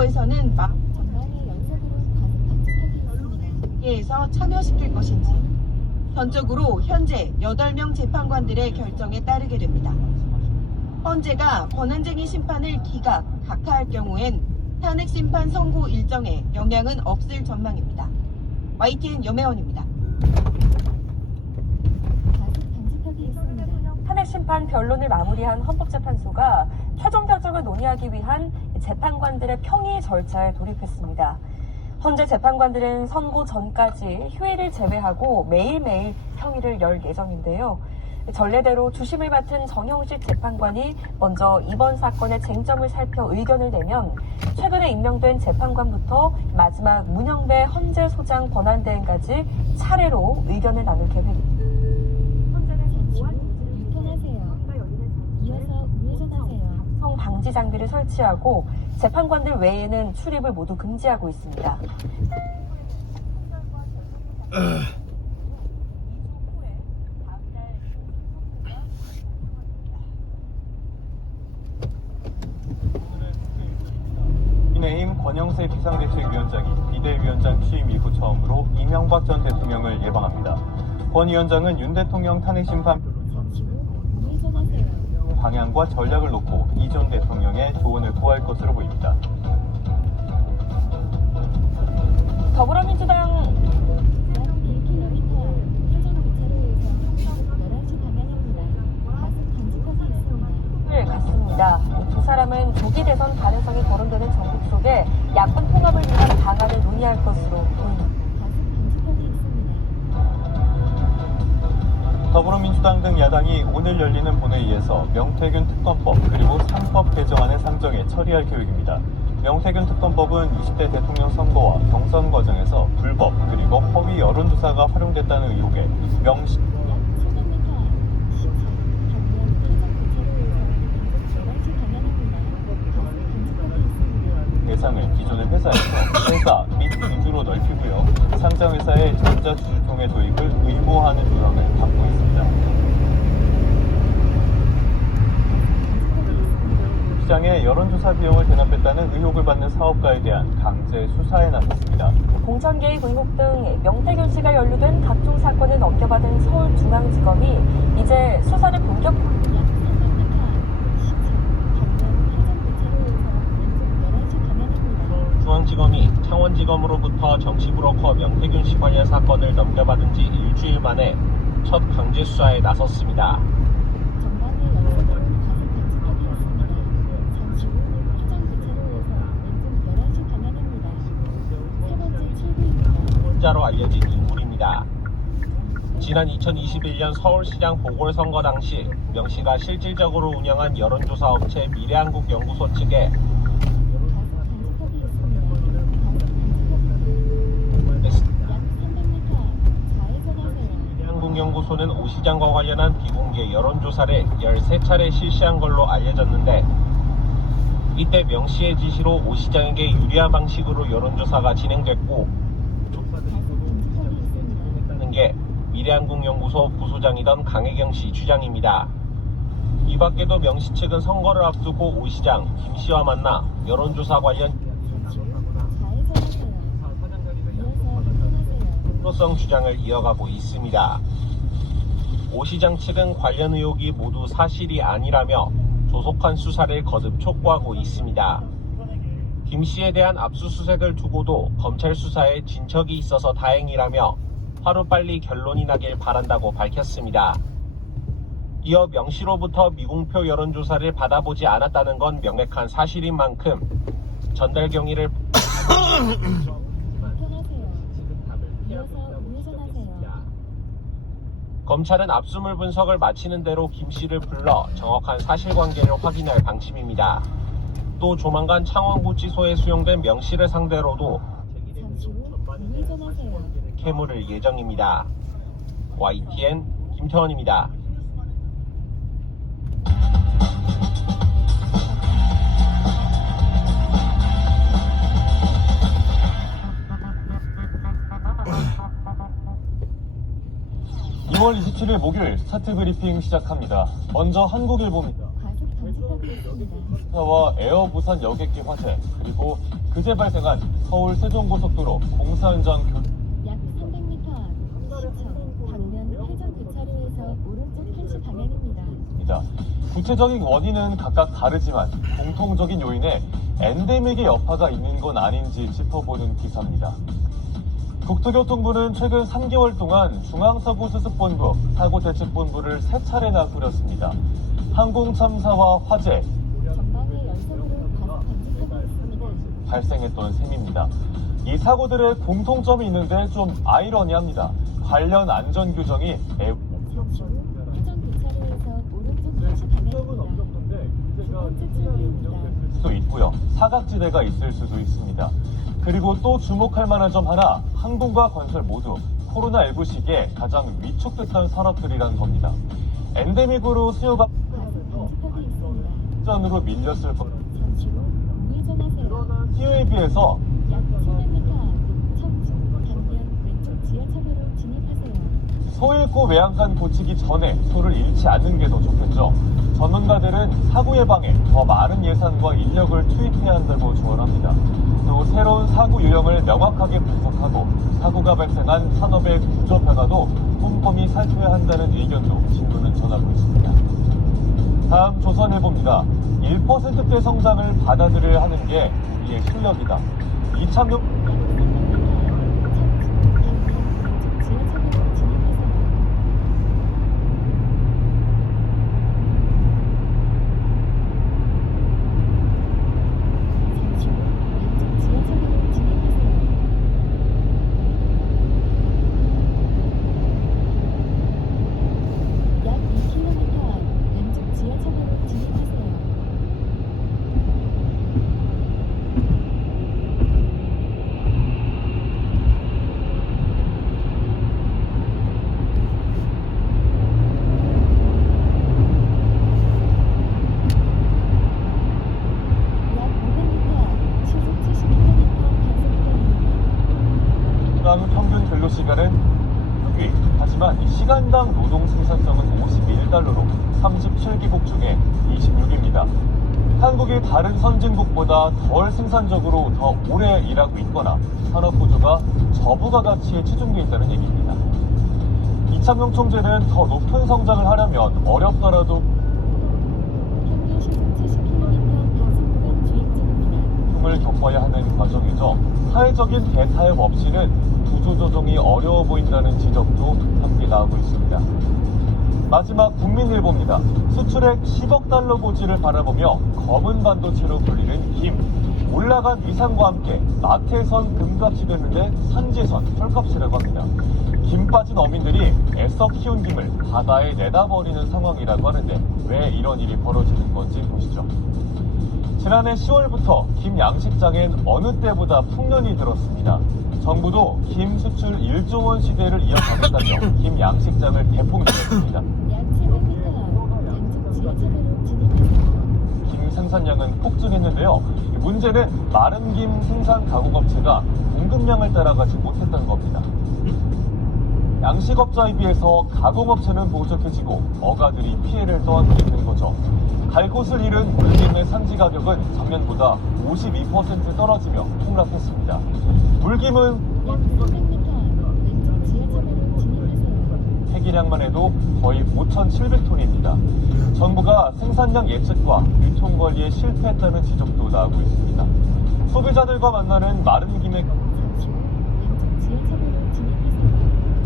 정보에서는 전방의 연속으로 과속 방지턱이 있습니다. 에서 참여시킬 것인지 전적으로 현재 8명 재판관들의 결정에 따르게 됩니다. 헌재가 권한쟁의 심판을 기각, 각하할 경우엔 탄핵심판 선고 일정에 영향은 없을 전망입니다. YTN 염혜원입니다. 과속 방지턱이 있습니다. 탄핵심판 변론을 마무리한 헌법재판소가 최종 결정을 논의하기 위한 재판관들의 평의 절차에 돌입했습니다. 현재 재판관들은 선고 전까지 휴일을 제외하고 매일매일 평의를 열 예정인데요. 전례대로 주심을 맡은 정형식 재판관이 먼저 이번 사건의 쟁점을 살펴 의견을 내면 최근에 임명된 재판관부터 마지막 문영배 헌재소장 권한대행까지 차례로 의견을 나눌 계획입니다. 잠시 후 유턴하세요. 이어서 우회전하세요. 성 방지 장비를 설치하고 재판관들 외에는 출입을 모두 금지하고 있습니다. 국민의힘 권영세 비상대책위원장이 비대위원장 취임 이후 처음으로 이명박 전 대통령을 예방합니다. 권 위원장은 윤 대통령 탄핵심판 잠시 후 우회전하세요. 방향과 전략을 놓고 이 전 대통령의 조언을 구할 것으로 보입니다. 더불어민주당 약 1km 회전 교차로에서 11시 방향입니다. 과속 방지턱이 있습니다. 을 갔습니다. 이 두 사람은 조기 대선 가능성이 거론되는 전국 속에 야권 통합을 위한 방안을 논의할 것으로 보입니다. 과속 방지턱이 있습니다. 더불어민주당 등 야당이 오늘 열리는 본회의에서 명태균 특검법 그리고 3법 개정안을 상정해 처리할 계획입니다. 명태균 특검법은 20대 대통령 선거와 경선 과정에서 불법 그리고 허위 여론조사가 활용됐다는 의혹에 명시 약 700m 앞 시청 방면 회전 교차로에서 11시 방향입니다. 과속 방지턱이 있습니다. 대상을 기존의 회사에서 회사 및 주주로 넓히고요. 상장 회사의 전자주주총회 도입을 의무화하는 조항을 담고 있습니다. 시장에 여론조사 비용을 대납했다는 의혹을 받는 사업가에 대한 강제 수사에 나섰습니다. 공천 개입 의혹 등 명태균 씨가 연루된 각종 사건을 넘겨받은 서울중앙지검이 이제 수사를 본격. 약 300m 앞 시청 방면 회전 교차로에서 왼쪽 11시 방향입니다. 중앙지검이 창원지검으로부터 정치브로커 명태균 씨 관련 사건을 넘겨받은 지 일주일 만에 첫 강제 수사에 나섰습니다. 전방의 연속으로 과속 방지턱이 있습니다. 잠시 후 회전 교차로에서 왼쪽 11시 방향입니다. 세 번째 출구입니다. 혼자로 알려진 인물입니다. 지난 2021년 서울시장 보궐선거 당시 명 씨가 실질적으로 운영한 여론조사 업체 미래한국연구소 측에 과속 방지턱이 있습니다. 약 300m 앞 좌회전하세요. 미래한국연구소는 오 시장과 관련한 비공개 여론조사를 13차례 실시한 걸로 알려졌는데 이때 명 씨의 지시로 오 시장에게 유리한 방식으로 여론조사가 진행됐고 과속 방지턱이 있습니다. 하는 게 미래한국연구소 부소장이던 강혜경 씨 주장입니다. 이 밖에도 명 씨 측은 선거를 앞두고 오 시장, 김 씨와 만나 여론조사 관련 잠시 후 좌회전하세요. 이어서 유턴하세요. 필요성 주장을 이어가고 있습니다. 오 시장 측은 관련 의혹이 모두 사실이 아니라며 조속한 수사를 거듭 촉구하고 있습니다. 김 씨에 대한 압수수색을 두고도 검찰 수사에 진척이 있어서 다행이라며 하루빨리 결론이 나길 바란다고 밝혔습니다. 이어 명 씨로부터 미공표 여론조사를 받아보지 않았다는 건 명백한 사실인 만큼 전달 경위를 유턴하세요. 이어서 우회전하세요. 검찰은 압수물 분석을 마치는 대로 김 씨를 불러 정확한 사실관계를 확인할 방침입니다. 또 조만간 창원구치소에 수용된 명 씨를 상대로도 잠시 후 우회전하세요. 캐물을 예정입니다. YTN 김태원입니다. (2월 27일) 목요일 스타트 브리핑 시작합니다. 먼저 한국일보입니다. 과속 방지턱이 있습니다. 와 에어 부산 여객기 화재, 그리고 그제 발생한 서울 세종고속도로 공사 현장 약 300m 앞 시청 방면 회전 교차로에서 오른쪽 1시 방향입니다. 교입니다. 구체적인 원인은 각각 다르지만 공통적인 요인에 엔데믹의 여파가 있는 건 아닌지 짚어보는 기사입니다. 국토교통부는 최근 3개월 동안 중앙사고수습본부, 사고대책본부를 3차례나 꾸렸습니다. 항공참사와 화재, 전방의 연속으로 과속 단속하고 있습니다. 발생했던 셈입니다. 이 사고들의 공통점이 있는데 좀 아이러니합니다. 관련 안전규정이 매우 잠시 후 회전 교차로에서 오른쪽 1시 방향입니다. 두 번째 출구입니다. 수도 있고요. 사각지대가 있을 수도 있습니다. 그리고 또 주목할 만한 점 하나, 항공과 건설 모두 코로나19 시기에 가장 위축됐던 산업들이란 겁니다. 엔데믹으로 수요가 과속 단속하고 있습니다. 전으로 밀렸을 것. 잠시 후 우회전하세요. 수요에 비해서 약 700m 앞 청주 방면 왼쪽 지하차도로 진입하세요. 소 잃고 외양간 고치기 전에 소를 잃지 않는 게 더 좋겠죠. 전문가들은 사고 예방에 더 많은 예산과 인력을 투입해야 한다고 조언합니다. 또 새로운 사고 유형을 명확하게 분석하고 사고가 발생한 산업의 구조 변화도 꼼꼼히 살펴야 한다는 의견도 신문은 전하고 있습니다. 다음 조선일보입니다. 1%대 성장을 받아들여야 하는 게 우리의 실력이다. 이창용 평균 근로 시간은 6위. 하지만 시간당 노동 생산성은 51달러로 37개국 중에 26위입니다. 한국이 다른 선진국보다 덜 생산적으로 더 오래 일하고 있거나 산업 구조가 저부가 가치에 치중되어 있다는 얘기입니다. 이창용 총재는 더 높은 성장을 하려면 어렵더라도 평균 시속 70km 단속 구간 주행 중입니다. 을 겪어야 하는 과정이죠. 사회적인 대타협 없이는 구조조정이 어려워 보인다는 지적도 함께 나오고 있습니다. 마지막 국민일보입니다. 수출액 10억 달러 고지를 바라보며 검은 반도체로 불리는 김. 올라간 위상과 함께 마태선 금값이 됐는데 산지선 털값이라고 합니다. 김 빠진 어민들이 애써 키운 김을 바다에 내다버리는 상황이라고 하는데 왜 이런 일이 벌어지는 건지 보시죠. 지난해 10월부터 김 양식장엔 어느 때보다 풍년이 들었습니다. 정부도 김 수출 1조 원 시대를 이어가겠다며 김 양식장을 대폭 늘렸습니다. 약 700m 앞 왼쪽 지하차도로 진입하세요. 김 생산량은 폭증했는데요. 문제는 마른 김 생산 가공업체가 공급량을 따라가지 못했다는 겁니다. 양식업자에 비해서 가공업체는 부족해지고 어가들이 피해를 떠안고 있는 거죠. 갈 곳을 잃은 물김의 산지 가격은 작년보다 52% 떨어지며 폭락했습니다. 물김은 약 300m 앞 왼쪽 지하차도로 진입하세요. 폐기량만 해도 거의 5,700톤입니다. 정부가 생산량 예측과 유통 관리에 실패했다는 지적도 나오고 있습니다. 소비자들과 만나는 마른 김의 잠시 후 왼쪽 지하차도로 진입하세요.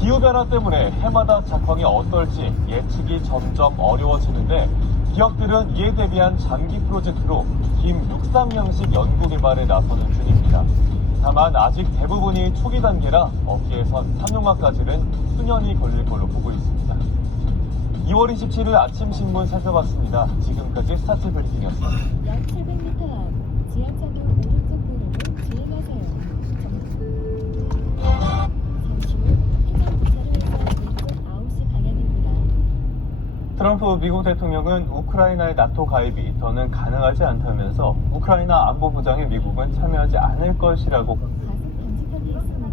기후변화 때문에 해마다 작황이 어떨지 예측이 점점 어려워지는데 기업들은 이에 대비한 장기 프로젝트로 김 육상 양식 연구 개발에 나서는 중입니다. 다만 아직 대부분이 초기 단계라 업계에선 상용화까지는 수년이 걸릴 걸로 보고 있습니다. 2월 27일 아침 신문 살펴봤습니다. 지금까지 스타트 브리핑이었습니다. 약 700m 앞 지하차도 오른쪽 도로로 주행하세요. 잠시 후 회전 교차로에서 왼쪽 9시 방향입니다. 트럼프 미국 대통령은 우크라이나의 나토 가입이 더는 가능하지 않다면서 우크라이나 안보부장에 미국은 참여하지 않을 것이라고 과속 단속하고 있습니다.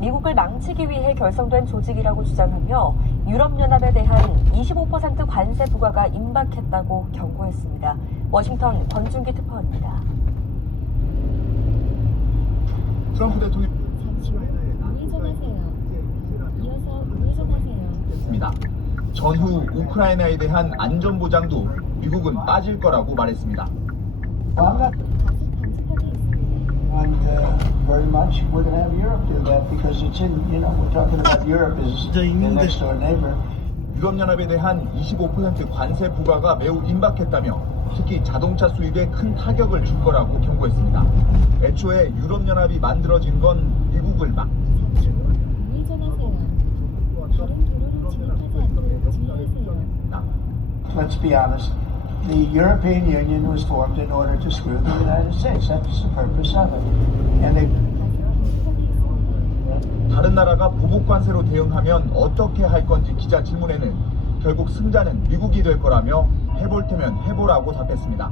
미국을 망치기 위해 결성된 조직이라고 주장하며 유럽연합에 대한 25% 관세 부과가 임박했다고 경고했습니다. 워싱턴 권준기 특파원입니다. 트럼프 대통령 잠시 후 우회전하세요. 이어서 우회전하세요. 입니다. 전후 우크라이나에 대한 안전보장도 미국은 빠질 거라고 말했습니다. 과속 방지턱이 있습니다. And very much we're going to have Europe do that because it's in, we're talking about Europe as the next door neighbor. 유럽연합에 대한 25% 관세 부과가 매우 임박했다며 특히 자동차 수입에 큰 타격을 줄 거라고 경고했습니다. 애초에 유럽연합이 만들어진 건 미국을 막 잠시 후 우회전하세요. 다른 도로로 진입하지 않도록 주의하세요. Let's be honest. The European Union was formed in order to screw the United States. That's the purpose of it. And they 과속 방지턱이 있습니다. 다른 나라가 보복 관세로 대응하면 어떻게 할 건지 기자 질문에는 결국 승자는 미국이 될 거라며 해볼 테면 해보라고 답했습니다.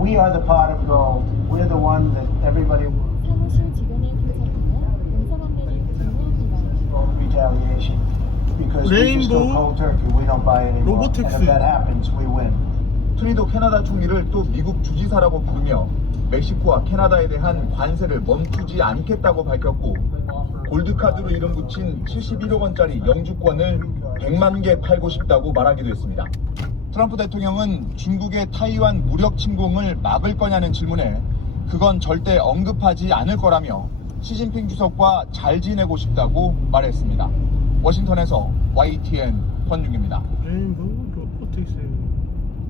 we are the pot of gold. We're the one that everybody 사무실 주변에 도착하여 음성안내를 종료합니다. retaliation because we just go cold turkey. We don't buy anymore. And if that happens, we win. 트리도 캐나다 총리를 또 미국 주지사라고 부르며 멕시코와 캐나다에 대한 관세를 멈추지 않겠다고 밝혔고 골드카드로 이름 붙인 71억 원짜리 영주권을 100만 개 팔고 싶다고 말하기도 했습니다. 트럼프 대통령은 중국의 타이완 무력 침공을 막을 거냐는 질문에 그건 절대 언급하지 않을 거라며 시진핑 주석과 잘 지내고 싶다고 말했습니다. 워싱턴에서 YTN 권중입니다.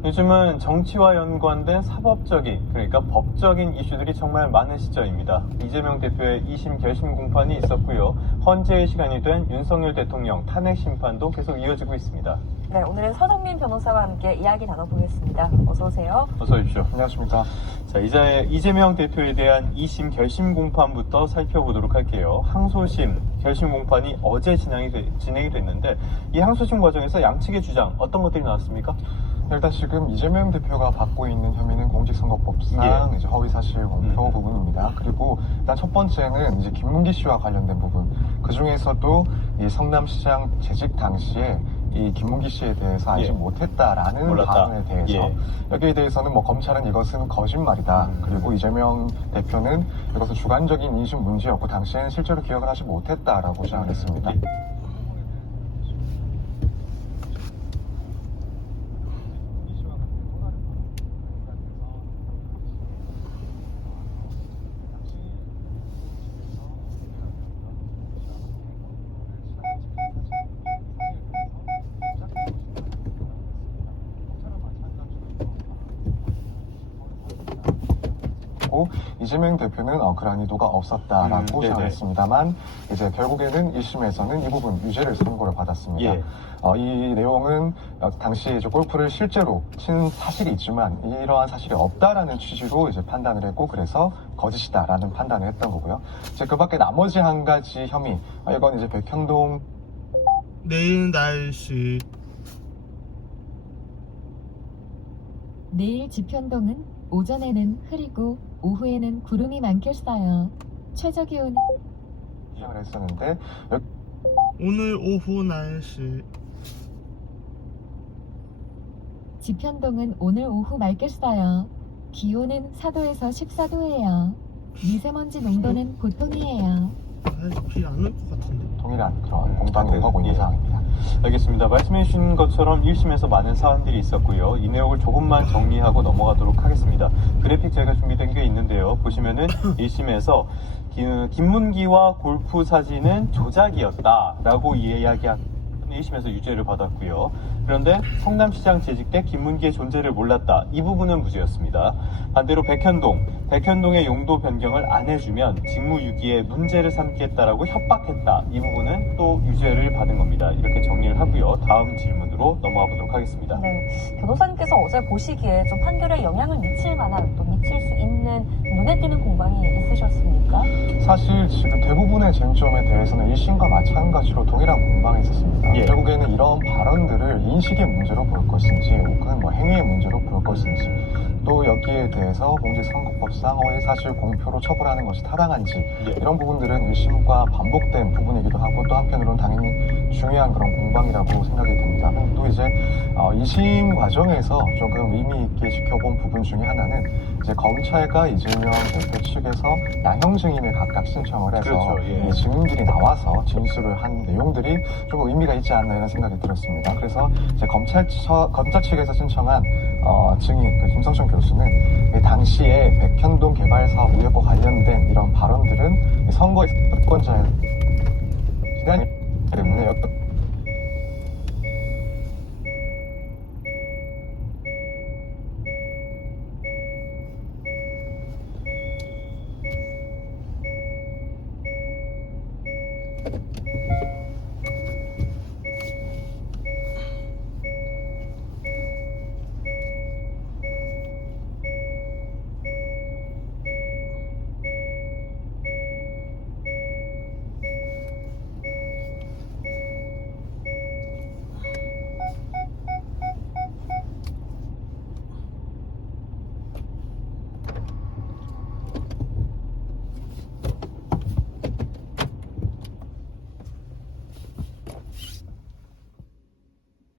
요즘은 정치와 연관된 사법적인, 그러니까 법적인 이슈들이 정말 많은 시점입니다. 이재명 대표의 2심 결심 공판이 있었고요. 헌재의 시간이 된 윤석열 대통령 탄핵 심판도 계속 이어지고 있습니다. 네, 오늘은 서동민 변호사와 함께 이야기 나눠보겠습니다. 어서 오세요. 어서 오십시오. 안녕하십니까. 자, 이제 이재명 대표에 대한 2심 결심 공판부터 살펴보도록 할게요. 항소심 결심 공판이 어제 진행이 됐는데 이 항소심 과정에서 양측의 주장 어떤 것들이 나왔습니까? 일단 지금 이재명 대표가 받고 있는 혐의는 공직선거법상 이제 허위사실 공표 부분입니다. 그리고 일단 첫 번째는 이제 김문기 씨와 관련된 부분. 그 중에서도 이 성남시장 재직 당시에 이 김문기 씨에 대해서 알지 못했다라는 발언에 대해서 여기에 대해서는 뭐 검찰은 이것은 거짓말이다. 그리고 이재명 대표는 이것은 주관적인 인식 문제였고 당시에는 실제로 기억을 하지 못했다라고 주장을 했습니다. 이재명 대표는 그런 의도가 없었다라고 주장했습니다만 이제 결국에는 1심에서는 이 부분 유죄를 선고를 받았습니다. 이 내용은 당시 이제 골프를 실제로 친 사실이 있지만 이러한 사실이 없다라는 취지로 이제 판단을 했고 그래서 거짓이다라는 판단을 했던 거고요. 이제 그밖에 나머지 한 가지 혐의 이건 이제 백현동 내일 날씨 내일 지편동은 오전에는 흐리고 오후에는 구름이 많겠어요. 최저 기온 주장을 했었는데 오늘 오후 날씨 지편동은 오늘 오후 맑겠어요. 기온은 4도에서 14도예요. 미세먼지 농도는 보통이에요. 비 안 올 것 같은데. 동일한 그런 공방이 오가고 있는 상황입니다. 알겠습니다. 말씀해 주신 것처럼 1심에서 많은 사안들이 있었고요. 이 내용을 조금만 정리하고 넘어가도록 하겠습니다. 그래픽 제가 준비된 게 있는데요. 보시면은 1심에서 김문기와 골프 사진은 조작이었다라고 이야기한 1심에서 유죄를 받았고요. 그런데 성남시장 재직 때 김문기의 존재를 몰랐다. 이 부분은 무죄였습니다. 반대로 백현동의 용도 변경을 안 해주면 직무유기에 문제를 삼겠다라고 협박했다. 이 부분은 또 유죄를 받은 겁니다. 이렇게 정리를 하고요. 다음 질문으로 넘어가 보도록 하겠습니다. 네, 변호사님께서 어제 보시기에 좀 판결에 영향을 미칠 만한 또 미칠 수 있는 눈에 띄는 공방이 있으셨습니까? 사실 지금 대부분의 쟁점에 대해서는 1심과 마찬가지로 동일한 공방이 있었습니다. 결국에는 이런 발언들을 인식의 문제로 볼 것인지 혹은 뭐 행위의 문제로 볼 것인지 또 여기에 대해서 공직선거법상 허위 사실 공표로 처벌하는 것이 타당한지 예. 이런 부분들은 의심과 반복된 부분이기도 하고 또 한편으로는 당연히 중요한 그런 공방이라고 생각이 듭니다. 또 이제 2심 과정에서 조금 의미 있게 지켜본 부분 중에 하나는 이제 검찰과 이재명 대표 측에서 양형 증인을 각각 신청을 해서 그렇죠, 예. 이 증인들이 나와서 진술을 한 내용들이 조금 의미가 있지 않나 이런 생각이 들었습니다. 그래서 이제 검찰 측에서 신청한 증인 김성천 교수는 이 당시에 백현동 개발 사업 의혹과 관련된 이런 발언들은 선거에서 유권자의 기간이 때문에